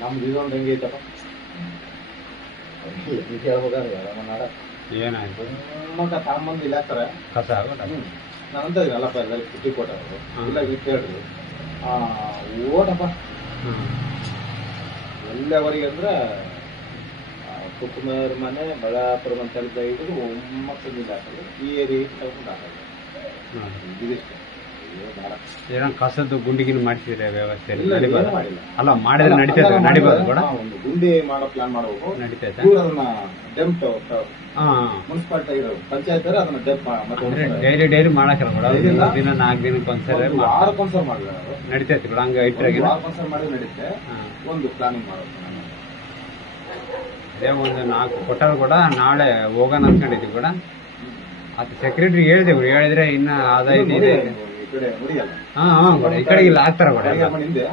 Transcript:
ನಮ್ದು ಇದೊಂದು ಹೆಂಗೆ ಐತಪ್ಪ ಹೇಳ್ಬೇಕಾದ್ರೆ ಯಾರ ಏನಾಯ್ತು ಮಗ ತಗೊಂಬಂದು ಇಲ್ಲ ಹಾಕ್ತಾರೆ ಕಸ ನಾನಂತ ಅಲ್ಲಪ್ಪ ಎಲ್ಲ ಸುದ್ದಿ ಕೊಟ್ಟರು ಇಲ್ಲ ಈಗ ಕೇಳ್ರಿ ಓಟಪ್ಪ ಎಲ್ಲವರೆಗೆ ಅಂದ್ರೆ ಕುಟುಂಬರ ಮನೆ ಬಳ್ಳಾಪುರ ಅಂತ ಹೇಳಿದ ಹಿಡಿದು ಒಮ್ಮಕ್ಕಳು ಹಾಕೋದು ಈ ಏರಿಯಾ ತಗೊಂಡು ಹಾಕೋದು ಇದಿಷ್ಟು ಏನೋ ಕಸದ್ದು ಗುಂಡಿಗಿನ ಮಾಡಿಸಿದ್ರೆ ವ್ಯವಸ್ಥೆ ಇಲ್ಲ ಏನು ಮಾಡಿಲ್ಲ ಅಲ್ಲ ಮಾಡಿದ್ರೆ ನಡೀತೈತೆ ನಡಿಬೋದು ಕೂಡ ಒಂದು ಗುಂಡಿ ಮಾಡೋ ಪ್ಲಾನ್ ಮಾಡಬೇಕು ನಡೀತೈತೆ ಇವ್ರು ಅದನ್ನ ಡೆಂಪ್ ಮುನ್ಸಿಪಾಲಿಟಿ ಇರೋದು ಪಂಚಾಯತ್ ಅದನ್ನ ಡೆಂಪ್ ಮತ್ತೆ ಡೈಲಿ ಮಾಡಕ್ಕಿಲ್ಲ ಕೂಡ 3 ದಿನ 4 ದಿನಕ್ಕೆ ಒಂದ್ಸರಿ ವಾರಕ್ಕೊಂದ್ಸಲ ಮಾಡಿಲ್ಲ ನಡೀತೈತಿ ಕೂಡ ಹಂಗ ಇಟ್ಟರೆ ವಾರಕ್ಕೊಂದ್ಸಲ ಮಾಡಿ ನಡೀತೆ ಒಂದು ಪ್ಲಾನಿಂಗ್ ಮಾಡೋದು ಅದೇ ಒಂದು 4 ಕೊಟ್ಟರು ಕೂಡ ನಾಳೆ ಹೋಗೋಣ ಅನ್ಕೊಂಡಿದ್ವಿ ಕೂಡ ಅದು ಸೆಕ್ರೆಟರಿ ಹೇಳಿದ್ರೆ ಇನ್ನ ಆದಾಯ ಇದೆ ಈ ಕಡೆ ಮುಡಿಯಲ್ಲ ಈ ಕಡೆ ಇಲ್ಲ ಆಗ್ತಾರ ಕೂಡ ಹಿಂದೆ